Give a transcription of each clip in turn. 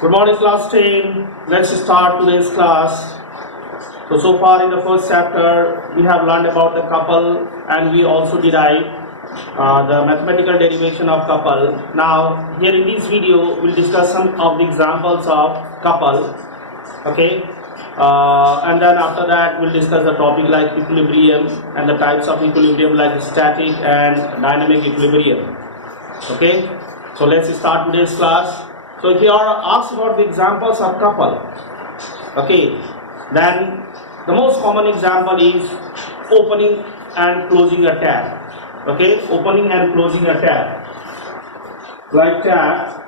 Good morning, class 10. Let's start today's class. So far in the first chapter, we have learned about the couple and we also derived the mathematical derivation of couple. Now, here in this video, we'll discuss some of the examples of couple. Okay. And then after that, we'll discuss the topic like equilibrium and the types of equilibrium like static and dynamic equilibrium. Okay. So let's start today's class. So here asked about the examples of couple. Okay, then the most common example is opening and closing a tab. Okay, opening and closing a tab. Like tab,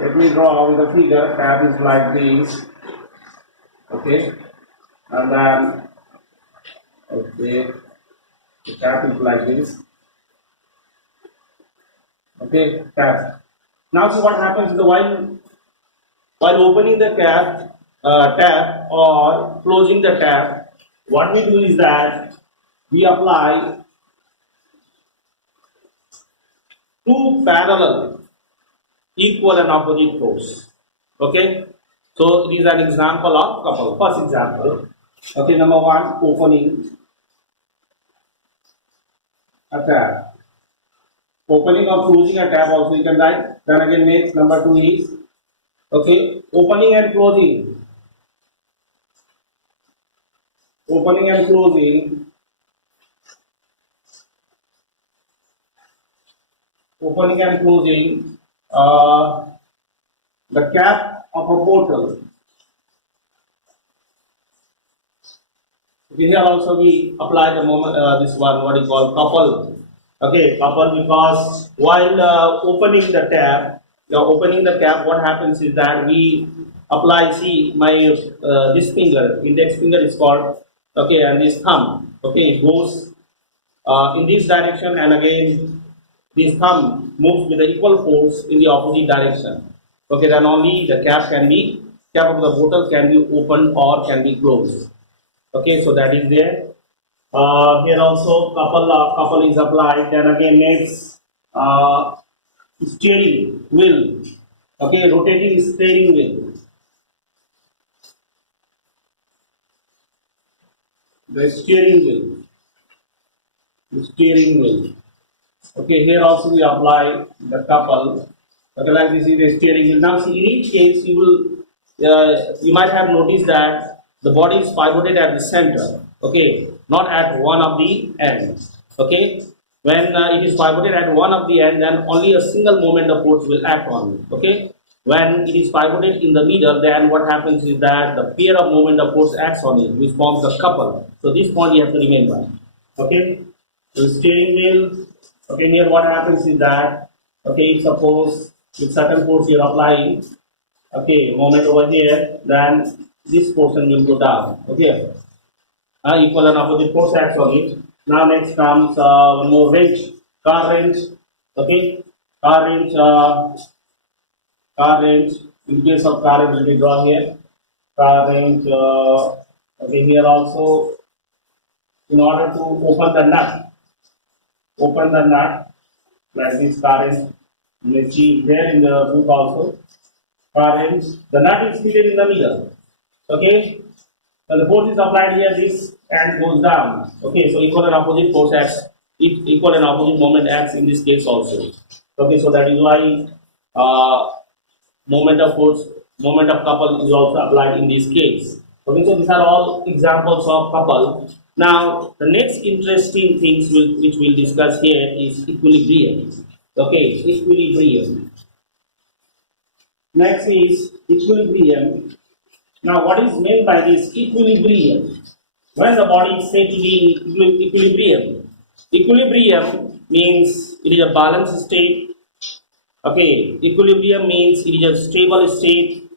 let me draw with the figure. Tab is like this. Okay, and then the tab is like this. Okay, tab. Now, so what happens is while opening the tab or closing the tab, what we do is that we apply two parallel equal and opposite force. Okay, so it is an example of couple. First example. Okay, number one, opening a tab. Opening or closing a tab also you can write. Then again next number two is okay, opening and closing. Opening and closing. Opening and closing the cap of a bottle. Here also we apply the moment this one what is called couple. Okay, couple, because while opening the tab, what happens is that we apply, see my this finger, index finger is called, okay, and this thumb, okay, it goes in this direction, and again this thumb moves with the equal force in the opposite direction. Okay, then only the cap of the bottle can be opened or can be closed. Okay, so that is there. Here also couple is applied. Then again next steering wheel. Okay, rotating steering wheel. The steering wheel. The steering wheel. Okay, here also we apply the couple. Okay, like this is the steering wheel. Now see, in each case you might have noticed that the body is pivoted at the center. Okay, not at one of the ends. Okay, when it is pivoted at one of the end, then only a single moment of force will act on it. Okay, when it is pivoted in the middle, then what happens is that the pair of moment of force acts on it, which forms the couple. So this point you have to remember. Okay, so the steering wheel. Okay, here what happens is that, okay, suppose with certain force you are applying, okay, moment over here, then this portion will go down. Okay. Equal and opposite force acts on it. Now next comes one more wrench, car wrench. Okay, car wrench. In case of car wrench, we draw here. Car wrench. Okay, here also, in order to open the nut like this car wrench. You may see there in the book also. Car wrench. The nut is fitted in the middle. Okay. And the force is applied here, this and goes down. Okay, so equal and opposite force acts, equal and opposite moment acts in this case also. Okay, so that is why moment of couple is also applied in this case. Okay, so these are all examples of couple. Now, the next interesting things which we'll discuss here is equilibrium. Okay, equilibrium. Next is equilibrium. Now, what is meant by this equilibrium? When the body is said to be in equilibrium, equilibrium means it is a balanced state. Okay, equilibrium means it is a stable state.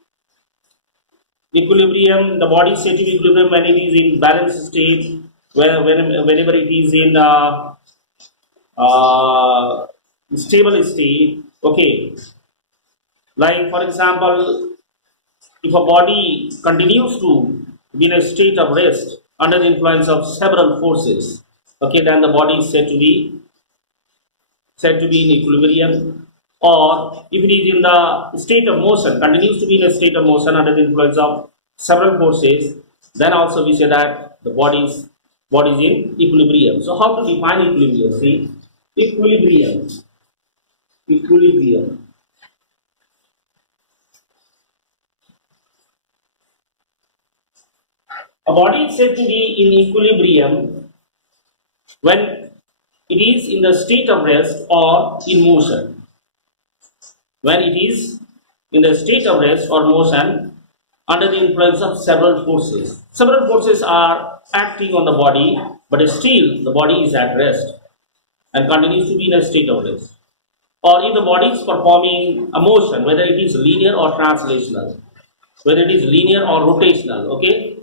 Equilibrium, the body is said to be equilibrium when it is in balanced state. Whenever it is in stable state. Okay, like for example, if a body continues to be in a state of rest under the influence of several forces, okay, then the body is said to be in equilibrium. or if it is in the state of motion, continues to be in a state of motion under the influence of several forces, then also we say that the body is in equilibrium. So how to define equilibrium? See, equilibrium. Equilibrium. A body is said to be in equilibrium when it is in the state of rest or in motion. When it is in the state of rest or motion under the influence of several forces. Several forces are acting on the body, but still the body is at rest and continues to be in a state of rest. Or if the body is performing a motion, whether it is linear or translational, whether it is linear or rotational, okay?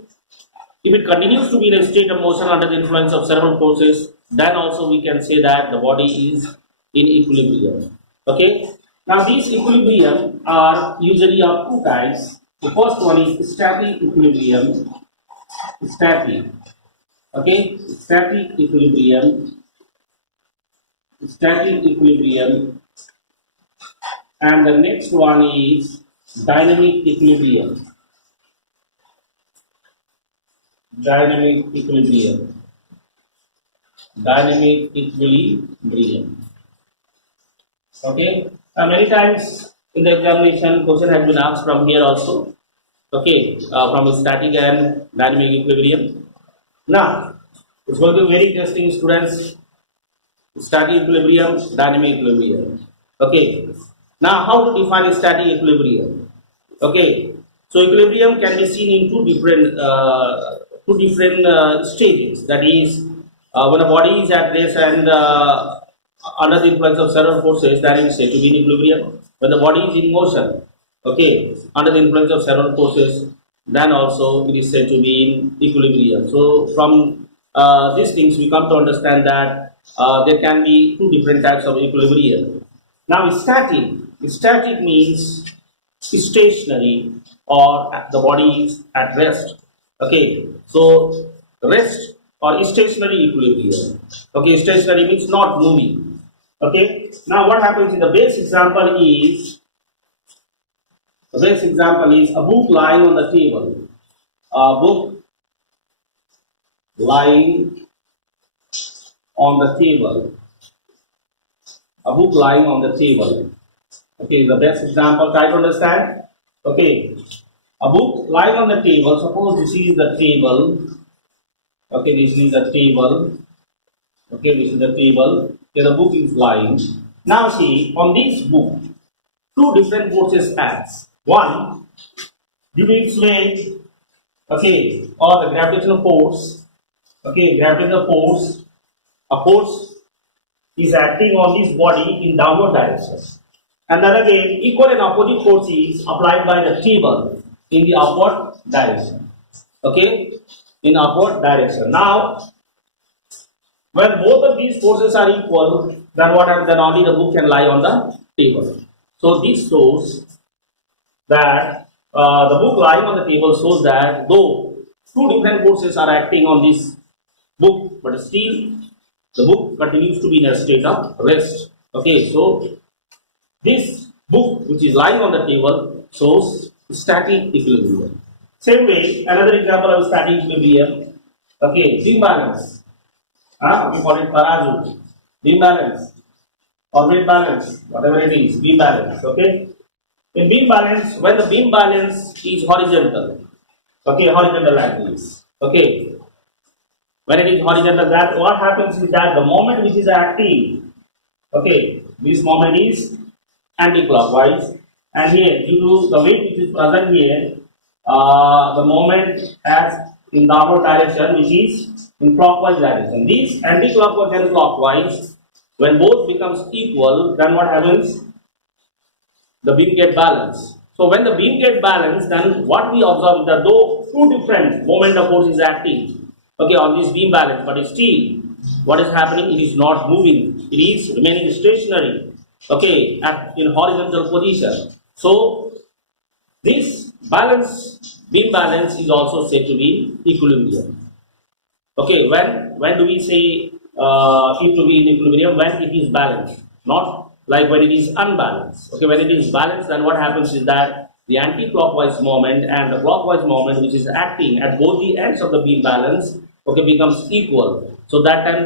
If it continues to be in a state of motion under the influence of several forces, then also we can say that the body is in equilibrium. Okay. Now these equilibrium are usually of two types. The first one is static equilibrium. Static. Okay. Static equilibrium. Static equilibrium. And the next one is dynamic equilibrium. Dynamic equilibrium. Dynamic equilibrium. Okay. Many times in the examination, question has been asked from here also. Okay, from static and dynamic equilibrium. Now, it's going to be very interesting, students. Static equilibrium, dynamic equilibrium. Okay. Now, how to define static equilibrium? Okay. So, equilibrium can be seen in two different stages. That is, when a body is at rest and under the influence of several forces, that is said to be in equilibrium. When the body is in motion, okay, under the influence of several forces, then also it is said to be in equilibrium. So from these things, we come to understand that there can be two different types of equilibrium. Now, static means stationary, or the body is at rest. Okay, so rest or stationary equilibrium. Okay, stationary means not moving. Okay, now what happens in the base example is a book lying on the table. A book lying on the table. A book lying on the table. Okay, the best example, try to understand. Okay, a book lying on the table. Suppose this is the table. Okay, this is the table. Okay, this is the table. Okay, the book is lying. Now see, on this book, two different forces acts. One, due to its weight, okay, or the gravitational force. Okay, gravitational force. A force is acting on this body in downward direction. And then again, equal and opposite force is applied by the table in the upward direction. Okay, in upward direction. Now, when both of these forces are equal, then what happens? Then only the book can lie on the table. So this shows that the book lying on the table shows that though two different forces are acting on this book, but still the book continues to be in a state of rest. Okay, so this book which is lying on the table shows static equilibrium. Same way, another example of static equilibrium. Okay, beam balance. We call it paraju, beam balance or weight balance, whatever it is, beam balance. Okay, in beam balance, when the beam balance is horizontal, okay, horizontal like this. Okay, when it is horizontal, that what happens is that the moment which is acting, okay, this moment is anti-clockwise, and here due to the weight which is present here, the moment acts in the downward direction, which is in clockwise direction. These anti-clockwise and clockwise, when both becomes equal, then what happens? The beam get balanced. So when the beam get balanced, then what we observe is that though two different moment of force is acting, okay, on this beam balance, but still, what is happening? It is not moving. It is remaining stationary. Okay, in horizontal position. So this beam balance is also said to be equilibrium. Okay, when do we say it to be in equilibrium? When it is balanced, not like when it is unbalanced. Okay, when it is balanced, then what happens is that the anti-clockwise moment and the clockwise moment, which is acting at both the ends of the beam balance, okay, becomes equal. So that time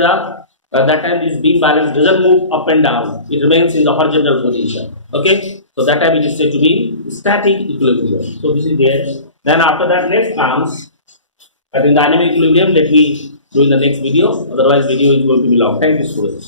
this beam balance doesn't move up and down; it remains in the horizontal position. Okay, so that time it is said to be static equilibrium. So this is there. Then after that, next comes, I think, dynamic equilibrium. Let me do in the next video. Otherwise, video is going to be long. Thank you, students.